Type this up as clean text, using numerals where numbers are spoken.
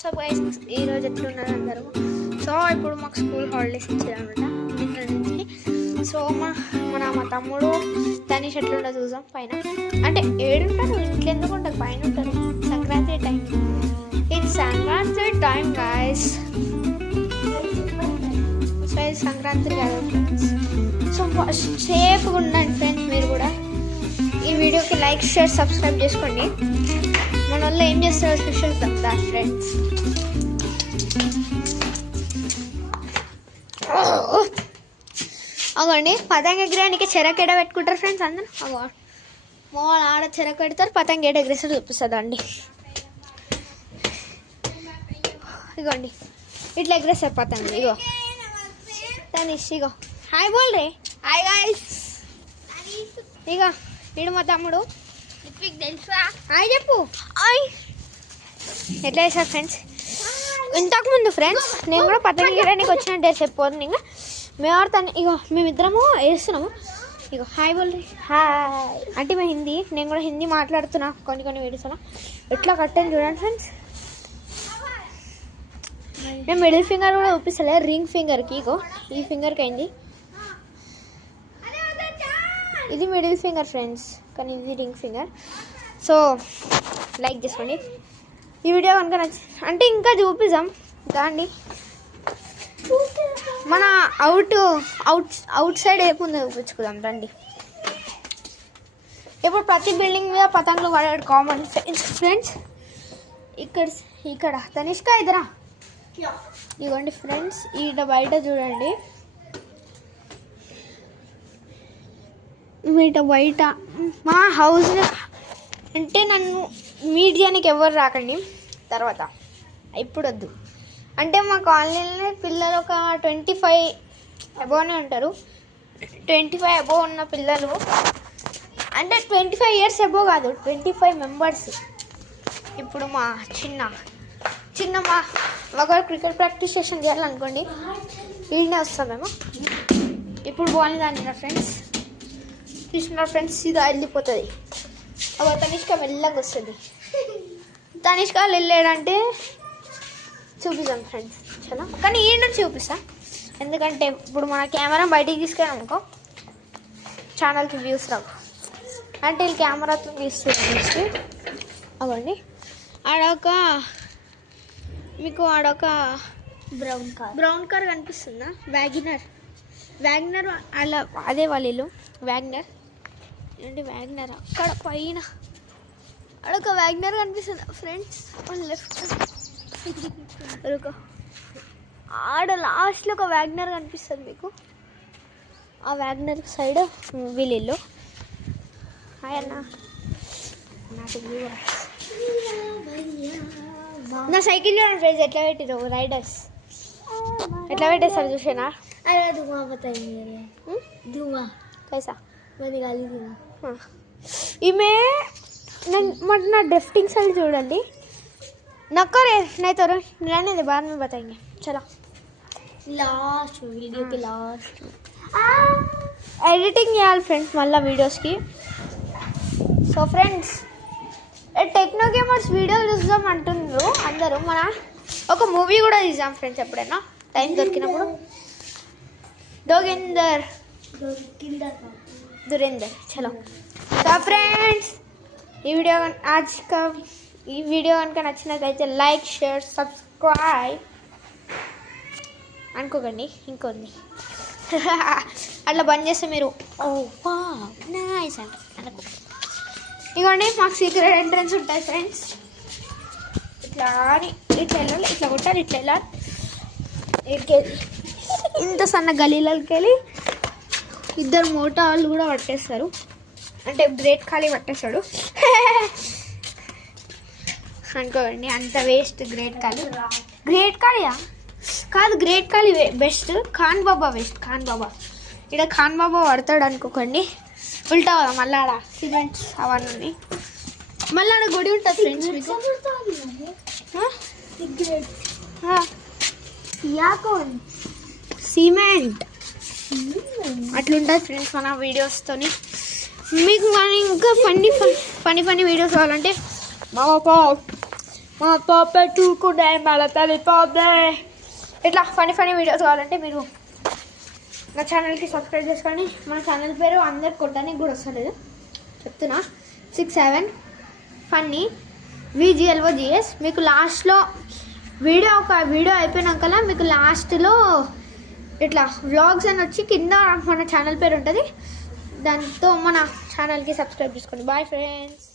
WhatsApp guys, ఈరోజు ఎట్లున్నారు అందరూ? సో ఇప్పుడు మాకు స్కూల్ హాలిడేస్ ఇచ్చారనమాట నిన్న నుంచి. సో మా తమ్ముడు తనీష్ ఎట్లుండో చూసాం. పైన అంటే ఏడుంటారు, ఇంట్లో ఎందుకు ఉంటారు, పైన ఉంటారు. సంక్రాంతి టైం, ఇది సంక్రాంతి టైం గైస్. సో ఇది సంక్రాంతి కదా ఫ్రెండ్స్. సో సేఫ్గా ఉండండి ఫ్రెండ్స్. మీరు కూడా ఈ వీడియోకి లైక్, షేర్, సబ్స్క్రైబ్ చేసుకోండి. మన వల్ల ఏం చేస్తారో స్పెషల్ చెప్తా ఫ్రెండ్స్. అవ్వండి పతంగ ఎగిరేయడానికి చెరకు ఎడ పెట్టుకుంటారు ఫ్రెండ్స్ అందరూ. అవ్వ మా వాళ్ళు ఆడ చెరకు పెడతారు, పతంగ ఎడ ఎగిరేస్తారు చూపిస్తుంది అండి. ఇగోండి ఇట్లా ఎగిరేస్తారు పతంగ. ఇగో తనీష్, ఇగో హాయ్ బోల్ రే. Hi guys. ఇగో వీడు మా తమ్ముడు. తెలుసా హాయ్ చెప్పు. హాయ్ ఎట్లా వేసారు ఫ్రెండ్స్. ఇంతకుముందు ఫ్రెండ్స్ నేను కూడా పతంగ ఎగరడానికి వచ్చినట్టు చెప్పోదు. ఇంకా మేము తను ఇగో మేమిద్దరము వేస్తున్నాము. ఇగో హాయ్ బోల్ రే. హాయ్ అంటే మేము హిందీ, నేను కూడా హిందీ మాట్లాడుతున్నా కొన్ని వీడియోస్ అలా. ఎట్లా కట్టాను చూడండి ఫ్రెండ్స్. నేను మిడిల్ ఫింగర్ కూడా చూపిస్తలే, రింగ్ ఫింగర్కి. ఇగో ఈ ఫింగర్కి అయింది, ఇది మిడిల్ ఫింగర్ ఫ్రెండ్స్, కానీ ఇది రింగ్ ఫింగర్. సో లైక్ చేసుకోండి ఈ వీడియో కనుక నచ్చి. అంటే ఇంకా చూపిద్దాం దాండి. మన అవుట్ సైడ్ ఏముందో చూపించుకుందాం రండి. ఇప్పుడు ప్రతి బిల్డింగ్ మీద పతంగులు పడాడు కామన్ ఫ్రెండ్స్. ఇక్కడ తనిష్క ఇద్దరా. ఇదిగోండి ఫ్రెండ్స్, ఈడ బయట చూడండి, మీట బయట మా హౌస్. అంటే నన్ను మీట్ చేయడానికి ఎవరు రాకండి తర్వాత, ఇప్పుడు వద్దు. అంటే మా కాలనీలో పిల్లలు ఒక 25 అబోనే ఉంటారు. 25 అబో ఉన్న పిల్లలు, అంటే 25 ఇయర్స్ అబో కాదు, 25 మెంబర్స్. ఇప్పుడు మా చిన్న మా ఒకరు క్రికెట్ ప్రాక్టీస్ సెషన్ చేయాలనుకోండి, ఈడనే వస్తాం మేము. ఇప్పుడు బాగుంది దాని ఫ్రెండ్స్, చూసినారు ఫ్రెండ్స్, ఇది వెళ్ళిపోతుంది. ఒక తనిష్క మెల్లగా వస్తుంది. తనిష్క వెళ్ళాడంటే చూపిస్తాం ఫ్రెండ్స్ చాలా, కానీ ఈ నుంచి చూపిస్తా. ఎందుకంటే ఇప్పుడు మన కెమెరా బయటికి తీసుకెళ్ళామనుకో ఛానల్కి వ్యూస్ రావు. అంటే వీళ్ళు కెమెరాతో తీస్తుంది. అవ్వండి మీకు ఆడొక బ్రౌన్ కార్ కనిపిస్తుందా, వ్యాగనర్ అలా అదే వాళ్ళు వ్యాగనర్. ఏంటి వ్యాగనర్, అక్కడ పైన అడొక వ్యాగనర్ కనిపిస్తుంది ఫ్రెండ్స్. లెఫ్ట్ ఆడ లాస్ట్లో ఒక వ్యాగనర్ కనిపిస్తుంది మీకు. ఆ వ్యాగనర్ సైడ్ వీళ్ళు. హాయ్ అన్న, నా సైకిల్ చూడండి ఫ్రెండ్స్ ఎట్లా పెట్టిరు రైడర్స్, ఎట్లా పెట్టేస్తారు చూసేనా. కైసా ఈమె నా డ్రిఫ్టింగ్ స్టైల్ చూడండి. నక్కరే नहीं तो रहने दे, बाद में बताएंगे. चलो లాస్ట్ వీడియోకి లాస్ట్ ఎడిటింగ్ చేయాలి ఫ్రెండ్స్ మళ్ళీ వీడియోస్కి. So friends techno gamers video చూద్దాం అంటున్నారు అందరూ. మన ఒక మూవీ కూడా తీసాం ఫ్రెండ్స్ ఎప్పుడైనా టైం దొరికినప్పుడు. దురేందర్. చలో సో ఫ్రెండ్స్ ఈ వీడియో కనుక నచ్చినట్లయితే లైక్, షేర్, సబ్స్క్రైబ్ అనుకోకండి, ఇంకొన్ని అట్లా బంద్ చేస్తే మీరు నైస్ అనుకో. ఇవ్వండి మాకు సీక్రెట్ ఎంట్రన్స్ ఉంటాయి ఫ్రెండ్స్. ఇట్లా వెళ్ళాలి, ఇట్లా కొట్టాలి, ఇట్లా వెళ్ళాలి. ఇక్కడికి ఇంత సన్న గలీలకి వెళ్ళి ఇద్దరు మోటా వాళ్ళు కూడా పట్టేస్తారు. అంటే గ్రేట్ ఖాళీ పట్టేస్తాడు అనుకోండి. అంత వేస్ట్ గ్రేట్ ఖాళీయా కాదు, గ్రేట్ ఖాళీ బెస్ట్, ఖాన్ బాబా వేస్ట్. ఖాన్ బాబా ఇక్కడ ఖాన్ బాబా పడతాడు అనుకోకండి. ఉల్టా కదా మళ్ళీ ఆడ సిమెంట్స్ అవన్నీ, మళ్ళీ ఆడ గుడి ఉంటుంది ఫ్రెండ్స్ మీకు. సిమెంట్ అట్లుంటుంది ఫ్రెండ్స్ మన వీడియోస్తోని. మీకు కానీ ఇంకా ఫన్నీ వీడియోస్ కావాలంటే మా మా పాప చూకుంటే మళ్ళీ తల్లిపోతే. ఇట్లా ఫనీ వీడియోస్ కావాలంటే మీరు నా ఛానల్కి సబ్స్క్రైబ్ చేసుకోండి. మన ఛానల్ పేరు అందరికి కొట్టడానికి కూడా వస్తలేదు చెప్తున్నా, 67 ఫన్నీ VGLOGS. మీకు లాస్ట్లో ఒక వీడియో అయిపోయినాకలా మీకు లాస్ట్లో ఇట్లా వ్లాగ్స్ అని వచ్చి కింద మన ఛానల్ పేరు ఉంటుంది, దాంతో మన ఛానల్కి సబ్స్క్రైబ్ చేసుకోండి. Bye friends.